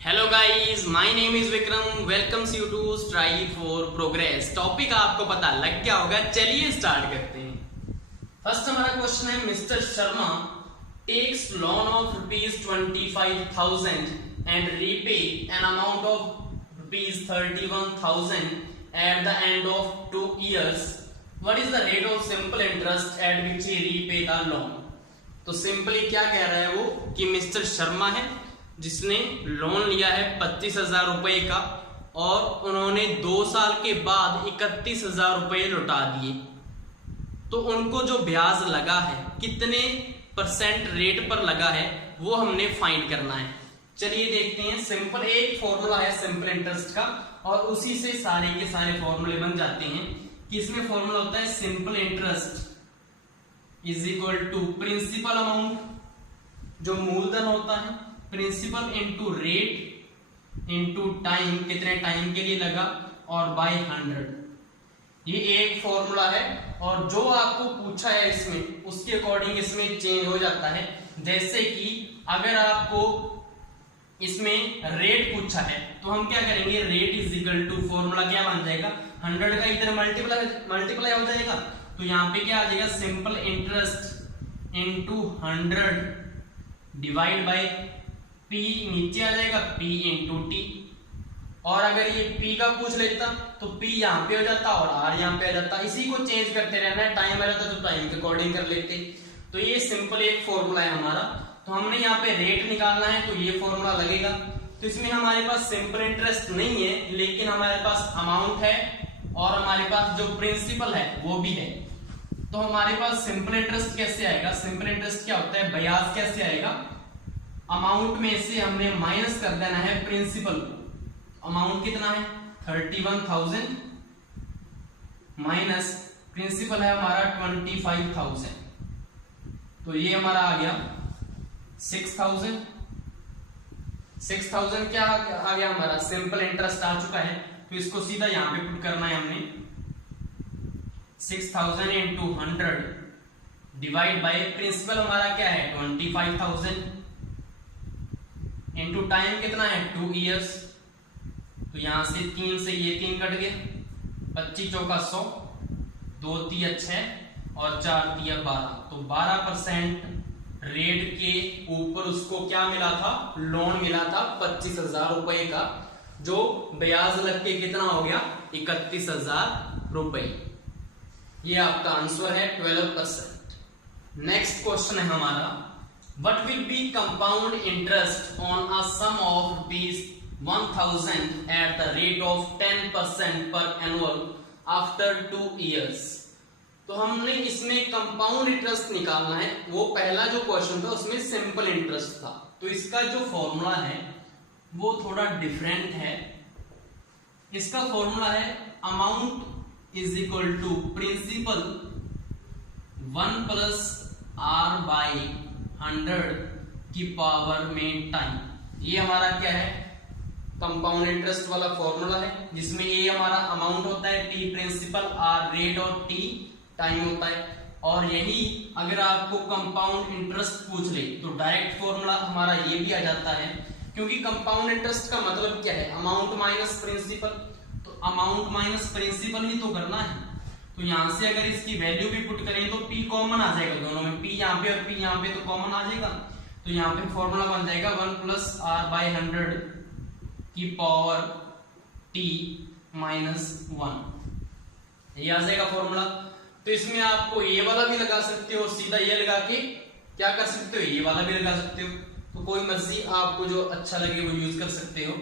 Hello guys, my name is Vikram. Welcomes you to strive for progress. Topic आपको पता लग गया होगा, चलिए स्टार्ट करते हैं। फर्स्ट हमारा क्वेश्चन है, mister Sharma takes loan of ₹25,000 and repay an amount of ₹31,000 at the end of 2 years. What is the rate of simple interest at which he repay the loan? तो सिंपली क्या कह रहा है वो कि मिस्टर शर्मा है जिसने लोन लिया है 25,000 रुपए का और उन्होंने 2 साल के बाद 31,000 रुपए लौटा दिए। तो उनको जो ब्याज लगा है, कितने % रेट पर लगा है, वो हमने फाइंड करना है। चलिए देखते हैं। सिंपल एक फॉर्मूला है सिंपल इंटरेस्ट का और उसी से सारे के सारे फॉर्मूले बन जाते हैं कि इसमें फॉर्मूला होता है simple interest is equal to principal amount, जो मूलधन होता है, principal into rate into time, कितने टाइम के लिए लगा, और बाय 100। ये एक फॉर्मूला है और जो आपको पूछा है इसमें उसके अकॉर्डिंग इसमें चेंज हो जाता है। जैसे कि अगर आपको इसमें रेट पूछा है तो हम क्या करेंगे, rate is equal to formula क्या बन जाएगा, 100 का इधर मल्टीप्लाई हो जाएगा, तो यहाँ पे क्या आ जाएगा, simple interest into 100 divide by P, नीचे आ जाएगा P इंटू टी। और अगर ये P का पूछ लेता तो P यहाँ पे हो जाता और R यहाँ पे आ जाता। इसी को चेंज करते रहना है, टाइम आ जाता तो टाइम के अकॉर्डिंग कर लेते। तो ये सिंपल एक फॉर्मूला है हमारा। तो हमने यहाँ पे रेट निकालना है तो ये फॉर्मूला लगेगा। तो इसमें हमारे पास सिंपल इंटरेस्ट नहीं है लेकिन हमारे पास अमाउंट है और हमारे पास जो प्रिंसिपल है वो भी है। तो हमारे पास सिंपल इंटरेस्ट कैसे आएगा, सिंपल इंटरेस्ट क्या होता है, ब्याज कैसे आएगा, अमाउंट में से हमने माइनस कर देना है प्रिंसिपल को। अमाउंट कितना है 31,000 माइनस प्रिंसिपल है हमारा 25,000, तो ये हमारा आ गया 6,000। 6,000 क्या आ गया हमारा, सिंपल इंटरेस्ट आ चुका है तो इसको सीधा यहां पे पुट करना है हमने। 6,000 इंटू 100 डिवाइड बाय प्रिंसिपल हमारा क्या है 25,000 इंटू टाइम कितना है 2 years। तो यहां से 3 से ये 3 कट गया, 25 चौका 100, 2 तिया 6 और 4 तिया 12। तो 12% रेट के ऊपर उसको क्या मिला था, लोन मिला था 25,000 रुपए का, जो ब्याज लग के कितना हो गया 31,000 रुपए। ये आपका आंसर है 12%। नेक्स्ट क्वेश्चन है हमारा, what will be compound interest on a sum of ₹1,000 at the rate of 10% per annum after 2 years? तो हमने इसमें कंपाउंड इंटरेस्ट निकालना है। वो पहला जो क्वेश्चन था उसमें सिंपल इंटरेस्ट था, तो इसका जो फॉर्मूला है वो थोड़ा डिफरेंट है। इसका फॉर्मूला है amount is equal to principal 1 plus R by 100 की पावर में टाइम। ये हमारा क्या है, कंपाउंड इंटरेस्ट वाला फॉर्मूला है जिसमें ए हमारा अमाउंट होता है, टी प्रिंसिपल, आर रेट और टी टाइम होता है। और यही अगर आपको कंपाउंड इंटरेस्ट पूछ ले तो डायरेक्ट फॉर्मूला हमारा ये भी आ जाता है, क्योंकि कंपाउंड इंटरेस्ट का मतलब क्या है, अमाउंट माइनस प्रिंसिपल। तो अमाउंट माइनस प्रिंसिपल ही तो करना है। तो यहां से अगर इसकी वैल्यू भी पुट करें तो P कॉमन आ जाएगा दोनों में, P यहाँ पे और P यहाँ पे, तो कॉमन आ जाएगा। तो यहाँ पे फॉर्मूला बन जाएगा 1 प्लस R बाई 100 की पावर T माइनस 1। ये आ जाएगा फॉर्मूला। तो इसमें आपको ये वाला भी लगा सकते हो, सीधा ये लगा के क्या कर सकते हो, ये वाला भी लगा सकते हो। तो कोई मर्जी आपको जो अच्छा लगे वो यूज कर सकते हो।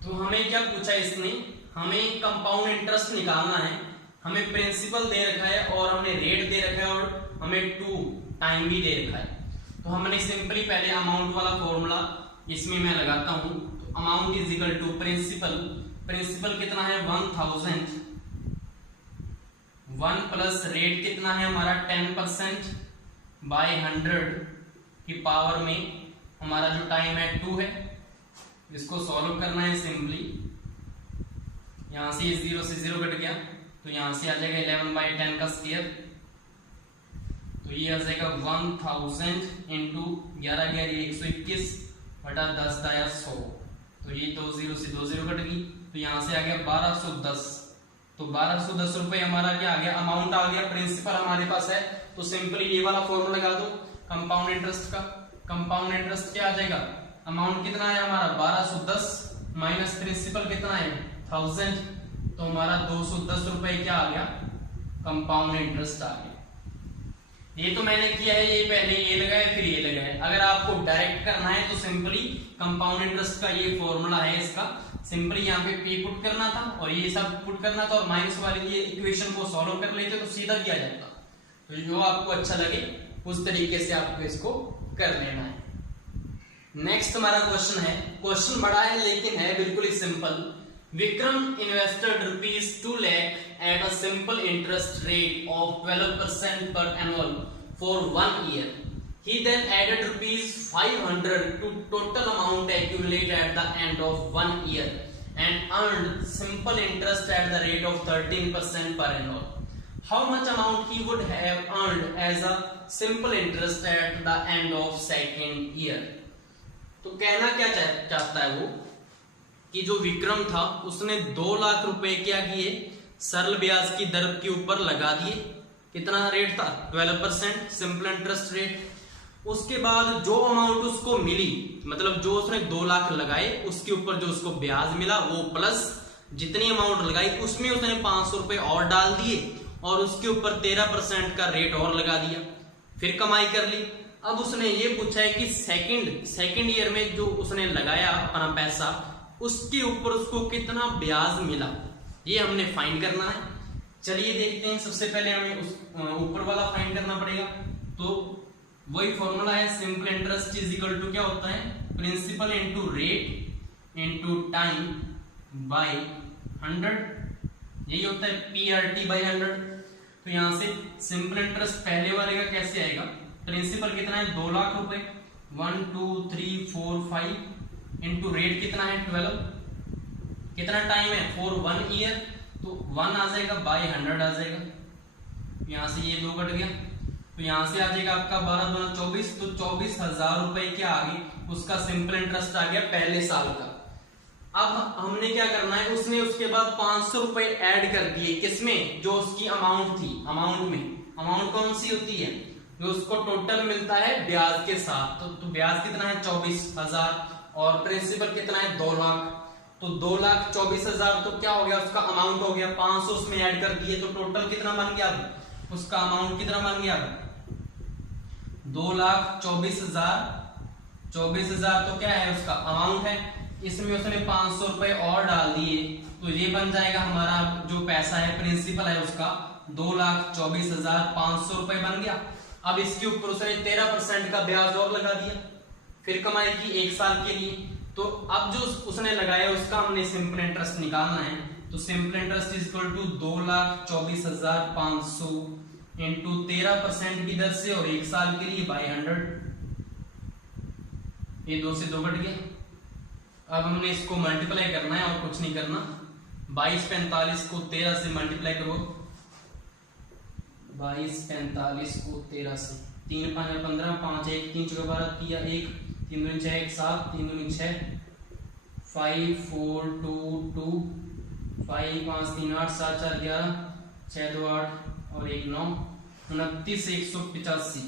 तो हमें क्या पूछा इसने, हमें कंपाउंड इंटरेस्ट निकालना है, हमें प्रिंसिपल दे रखा है और हमने रेट दे रखा है और हमें 2 टाइम भी दे रखा है। तो हमने सिंपली पहले अमाउंट वाला फॉर्मूला इसमें मैं लगाता हूं। तो amount is equal to principal, principal कितना है 1,000, 1 प्लस रेट कितना है हमारा 10% बाय 100 की पावर में हमारा जो टाइम है 2 है। इसको सॉल्व करना है सिंपली, यहां से 0 से 0 कट गया तो यहां से आ जाएगा 11/10 का स्क्वायर। तो ये आ जाएगा 1000 इंटू 11 11 121 बटा 10 दाया 100। तो ये 2 0 से 2 0 कट गई, तो यहाँ से आ गया 1210। तो 1210 रुपए हमारा क्या आ गया, अमाउंट आ गया, प्रिंसिपल हमारे पास है। तो सिंपली ये वाला फॉर्मूला लगा दो कंपाउंड इंटरेस्ट का। कंपाउंड इंटरेस्ट क्या आ जाएगा, अमाउंट कितना है हमारा 1210 माइनस प्रिंसिपल कितना है 1000, तो हमारा 210 रुपए क्या आ गया, कंपाउंड इंटरेस्ट आ गया। ये तो मैंने किया है, ये पहले ये लगाया फिर ये लगाया। अगर आपको डायरेक्ट करना है तो सिंपली कंपाउंड इंटरेस्ट का ये फॉर्मूला है इसका, सिंपली यहाँ पे p पुट करना था और ये सब पुट करना था और माइनस वाली ये इक्वेशन को सॉल्व कर लेते तो सीधा किया जाता। तो जो आपको अच्छा लगे उस तरीके से आपको इसको कर लेना है। नेक्स्ट हमारा क्वेश्चन है, क्वेश्चन बड़ा है लेकिन है बिल्कुल ही simple. Vikram invested rupees 2 lakh at a simple interest rate of 12% per annum for 1 year. He then added rupees 500 to total amount accumulated at the end of 1 year and earned simple interest at the rate of 13% per annum. How much amount he would have earned as a simple interest at the end of second year? तो कहना क्या चाहता है वो कि जो विक्रम था उसने 2 लाख रुपए क्या किए, सरल ब्याज की दर के ऊपर लगा दिए। कितना रेट था 12% सिंपल इंटरेस्ट रेट। उसके बाद जो अमाउंट उसको मिली, मतलब जो उसने 2 लाख लगाए उसके ऊपर जो उसको ब्याज मिला वो प्लस जितनी अमाउंट लगाई उसमें उसने 500 रुपए और डाल दिए और उसके ऊपर 13% का रेट और लगा दिया, फिर कमाई कर ली। अब उसने ये पूछा है कि सेकंड ईयर में जो उसने लगाया अपना पैसा उसके ऊपर उसको कितना ब्याज मिला, ये हमने फाइंड करना है। चलिए देखते हैं। सबसे पहले हमें उस ऊपर वाला फाइंड करना पड़ेगा। तो वही फॉर्मूला है, simple interest is equal to क्या होता है, principal into rate into time by 100, यही होता है PRT बाय 100। तो यहां से सिंपल इंटरेस्ट पहले वाले का कैसे आएगा, प्रिंसिपल कितना है 2 लाख रुपए, 1 2 3 4 5 इनटू रेट कितना है 12, कितना टाइम है फॉर 1 ईयर, तो 1 आ जाएगा बाय 100 आ जाएगा। यहां से ये 2 कट गया, तो यहां से आ जाएगा आपका 12 2 24, तो 24,000 रुपए क्या आ गई, उसका सिंपल इंटरेस्ट आ गया पहले साल का। अब हमने क्या करना है, उसने उसके बाद 500 रुपए ऐड कर दिए, किसमें, जो उसकी अमाउंट थी, अमाउंट में अमाउंट कौन सी होती है, जो उसको टोटल मिलता है ब्याज के साथ। तो ब्याज कितना है 24,000 और प्रिंसिपल कितना है 2 लाख, तो 2,24,000 तो क्या हो गया, उसका अमाउंट हो गया, 500 उसमें ऐड कर दिए तो टोटल कितना बन गया, उसका अमाउंट कितना बन गया 2,24,000। 24,000 तो क्या है उसका अमाउंट है, इसमें उसने 500 रुपए और डाल दिए तो ये बन जाएगा हमारा जो पैसा है प्रिंसिपल है उसका 2,24,500 रुपए बन गया। अब इसके ऊपर उसने 13% का ब्याज और लगा दिया, फिर कमाई की 1 साल के लिए। तो अब जो उसने लगाया उसका हमने सिंपल इंटरेस्ट निकालना है। तो simple interest is equal to 2,24,500 into 13% की दर से और 1 साल के लिए बाय 100, ये 2 से 2 कट गया। अब हमने इसको मल्टीप्लाई करना है और कुछ नहीं करना। 2245 को 13 से मल्टीप्लाई करो, 2245 को 13 से, 3 5 15 5 1 3 4 12 3 1 3 2 6 1 7 3 2 6 5 4 2 2 5 5 3 8 7 4 11 6 2 8 और 1 9 29,185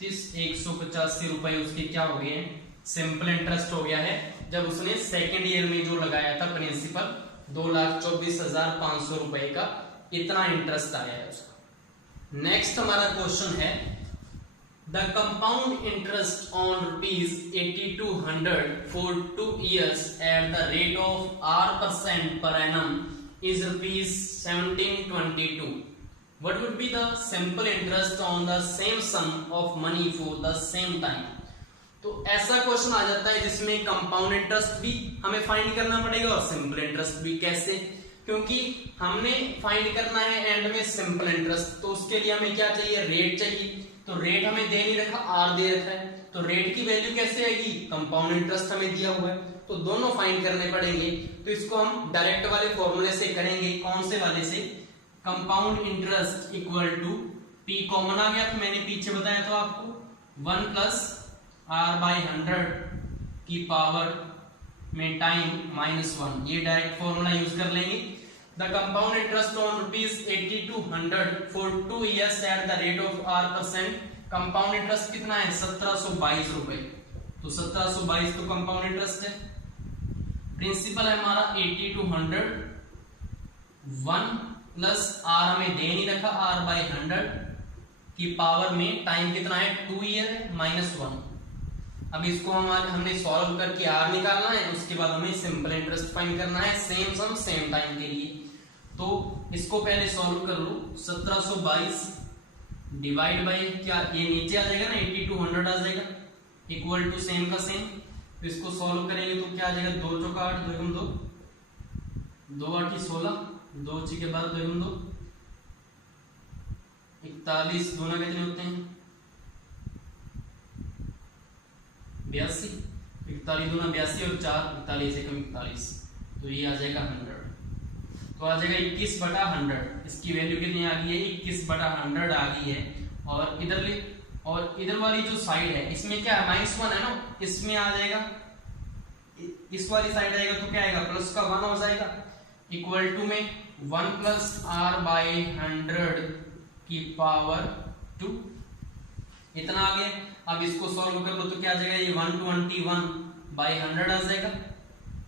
29,185 रुपए उसके क्या हो गए, सिंपल इंटरेस्ट हो गया है जब उसने सेकेंड ईयर में जो लगाया था प्रिंसिपल 2,24,500 रुपए का, इतना इंटरेस्ट आया है उसका। नेक्स्ट हमारा क्वेश्चन है, the compound interest on ₹8,200 for 2 years at the rate of R% per annum is ₹1722. What would be the simple interest on the same sum of money for the same time? तो ऐसा question आ जाता है जिसमें compound interest भी हमें find करना पड़ेगा और सिंपल इंटरेस्ट भी। कैसे, क्योंकि हमने फाइंड करना है एंड में सिंपल इंटरेस्ट, तो उसके लिए हमें क्या चाहिए, रेट चाहिए। तो रेट हमें दे नहीं रखा, आर दे रखा है, तो रेट की वैल्यू कैसे आएगी, कंपाउंड इंटरेस्ट हमें दिया हुआ है, तो दोनों फाइंड करने पड़ेंगे। तो इसको हम डायरेक्ट वाले फॉर्मूले से करेंगे, कौन से वाले से, compound interest equal to P common आ गया, तो मैंने पीछे बताया था आपको 1 प्लस R/100 की पावर में टाइम -1। ये डायरेक्ट फॉर्मूला यूज कर लेंगे। The compound interest on ₹80 to 100 for 2 years at the rate of R%। Compound interest कितना है? 1722 रुपए। तो 1722 तो कंपाउंड इंटरेस्ट है। प्रिंसिपल है हमारा 80 to 100, 1 प्लस R हमें दे नहीं रखा, R/100 की पावर में टाइम कितना है? 2 ईयर है, -1। अब इसको हमने सॉल्व करके R निकालना है, उसके बाद हमें सिंपल इंटरेस्ट फाइंड करना है, सेम सम सेम टाइम के लिए। तो इसको पहले सॉल्व कर लो। 1722 डिवाइड बाय क्या, ये नीचे आ जाएगा ना, 80 to 100 आ जाएगा, इक्वल टू सेम का सेम। तो इसको सॉल्व करेंगे तो क्या आ जाएगा? 2 चौका 8, 2 गुना 2, 2 8 16, 2 6 के बाद 2 गुना 2, 41 दोनों कितने होते हैं? 82। 41 दूना 82 और 4 41 एकम 41, तो ये आ जाएगा 100। तो आ जाएगा 21/100। इसकी वैल्यू कितनी आ गई है? 21/100 आ गई है। और इधर वाली जो साइड है इसमें क्या है? -1 है ना, इसमें आ जाएगा, इस वाली साइड आएगा तो क्या आएगा? प्लस का 1 हो जाएगा, इक्वल टू में 1 प्लस R/100 की पावर 2, इतना आ गया। अब इसको सॉल्व कर लो तो क्या आ जाएगा? ये 121/100 आ जाएगा।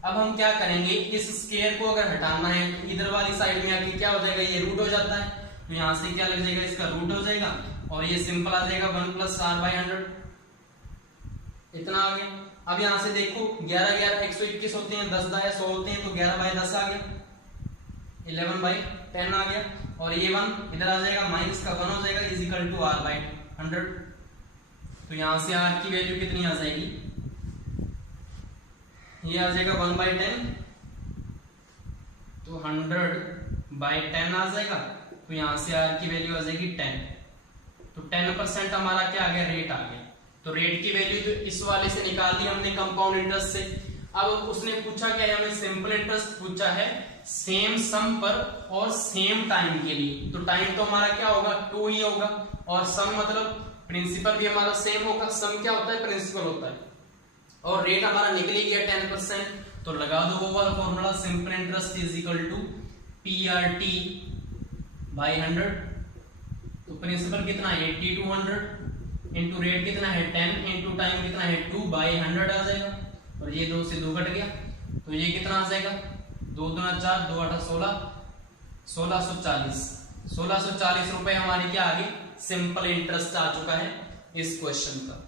अब हम क्या करेंगे, इस स्क्वायर को अगर हटाना है तो इधर वाली साइड में आके क्या हो जाएगा? ये रूट हो जाता है, तो यहां से क्या लग जाएगा? इसका रूट हो जाएगा और ये सिंपल आ जाएगा 1 प्लस R/100, इतना आ गया। अब यहां से देखो 11 11 121 होते हैं, 10 दाया 100 होते हैं, तो 11/10 आ गया, 11/10 आ गया। और ये 1 इधर आ जाएगा, माइनस का 1 हो जाएगा, इज इक्वल टू R/100। तो यहां से R की वैल्यू कितनी आ जाएगी? ये आ जाएगा 1/10, तो 100/10 आ जाएगा। तो यहां से R की वैल्यू आ जाएगी 10। तो 10% हमारा क्या आ गया? रेट आ गया। तो रेट की वैल्यू तो इस वाले से निकाल दी हमने कंपाउंड इंटरेस्ट से। अब उसने पूछा क्या है? हमें सिंपल इंटरेस्ट पूछा है, सेम सम पर और सेम टाइम के लिए। तो टाइम तो हमारा क्या होगा? 2 ही होगा, और सम मतलब प्रिंसिपल भी हमारा सेम होगा। सम क्या होता है? प्रिंसिपल होता है। और रेट हमारा निकल गया 10%, तो लगा दो वो वाला formula, simple interest is equal to PRT/100। तो प्रिंसिपल कितना है? 80 to 100 इंटू रेट कितना है? 10 इंटू टाइम कितना है? 2/100 आ जाएगा। और ये 2 से 2 कट गया, तो ये कितना आ जाएगा? 2 दूना 4, 2 8 16, 1640 रुपए हमारी क्या आ गई? सिंपल इंटरेस्ट आ चुका है इस क्वेश्चन का।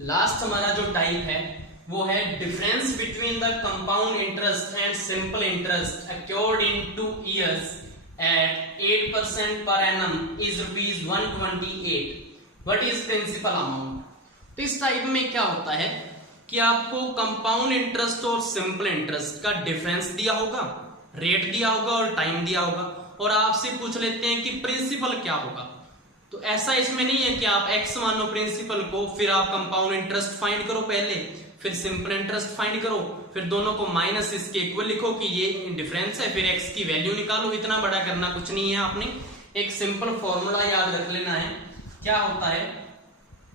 लास्ट हमारा जो टाइप है वो है difference between the compound interest and simple interest accrued in 2 years at 8% per annum is ₹128. What is principal amount? तो इस टाइप में क्या होता है कि आपको कंपाउंड इंटरेस्ट और सिंपल इंटरेस्ट का डिफरेंस दिया होगा, रेट दिया होगा और टाइम दिया होगा, और आपसे पूछ लेते हैं कि प्रिंसिपल क्या होगा। तो ऐसा इसमें नहीं है कि आप x मान लो प्रिंसिपल को, फिर आप कंपाउंड इंटरेस्ट फाइंड करो पहले, फिर सिंपल इंटरेस्ट फाइंड करो, फिर दोनों को माइनस इसके इक्वल लिखो कि ये डिफरेंस है, फिर x की वैल्यू निकालो। इतना बड़ा करना कुछ नहीं है, आपने एक सिंपल फॉर्मूला याद रख लेना है। क्या होता है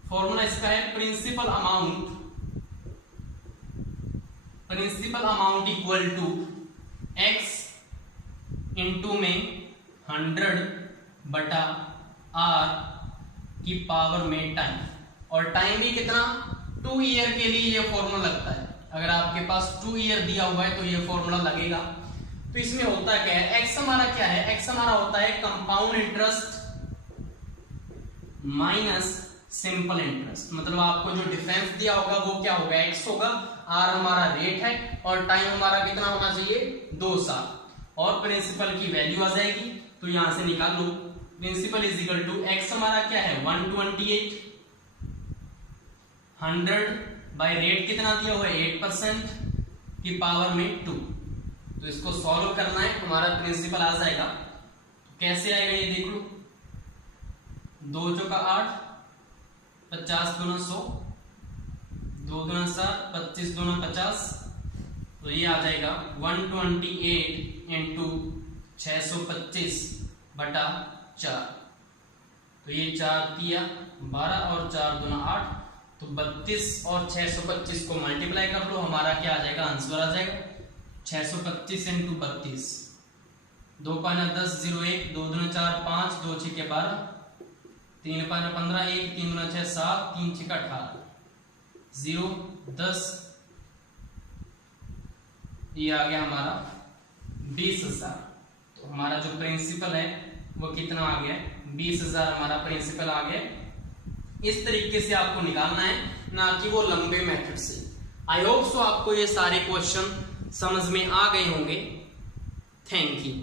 फॉर्मूला इसका? है principal amount equal to x into में 100/r की पावर में टाइम, और टाइम भी कितना? 2 ईयर के लिए ये फॉर्मूला लगता है। अगर आपके पास 2 ईयर दिया हुआ है तो ये फॉर्मूला लगेगा। तो इसमें होता क्या है? x हमारा क्या है? x हमारा होता है compound interest minus simple interest. मतलब आपको जो डिफरेंस दिया होगा वो क्या होगा? x होगा, r हमारा रेट है, और टाइम हमारा कितना होना चाहिए? 2 साल, और प्रिंसिपल की वैल्यू आ जाएगी। तो यहां से निकाल लो, principal is equal to x हमारा क्या है? 128, 100/रेट कितना दिया हुआ है? 8% की पावर में 2। तो इसको सॉल्व करना है, हमारा प्रिंसिपल आ जाएगा। तो कैसे आएगा ये देख लो, 2 चौका 8, 50 दूना 100, 2 दूना 7, 25 दूना 50। तो ये आ जाएगा 128 इंटू 625/4। तो ये 4 तिया 12 और 4 दूना 8, तो 32 और 625 को मल्टीप्लाई कर लो, हमारा क्या आ जाएगा, आंसर आ जाएगा 625 इंटू 32, 2 5 10 0 1, 2 2 4 5, 2 6 12, 3 5 15, 1 3 2 6 7, 3 6 18, 0 10, ये आ गया हमारा 20,000। तो हमारा जो प्रिंसिपल है वो कितना आ गया, 20,000 हमारा प्रिंसिपल आ गया। इस तरीके से आपको निकालना है, ना कि वो लंबे मेथड से। आई होप सो आपको ये सारे क्वेश्चन समझ में आ गए होंगे। Thank you.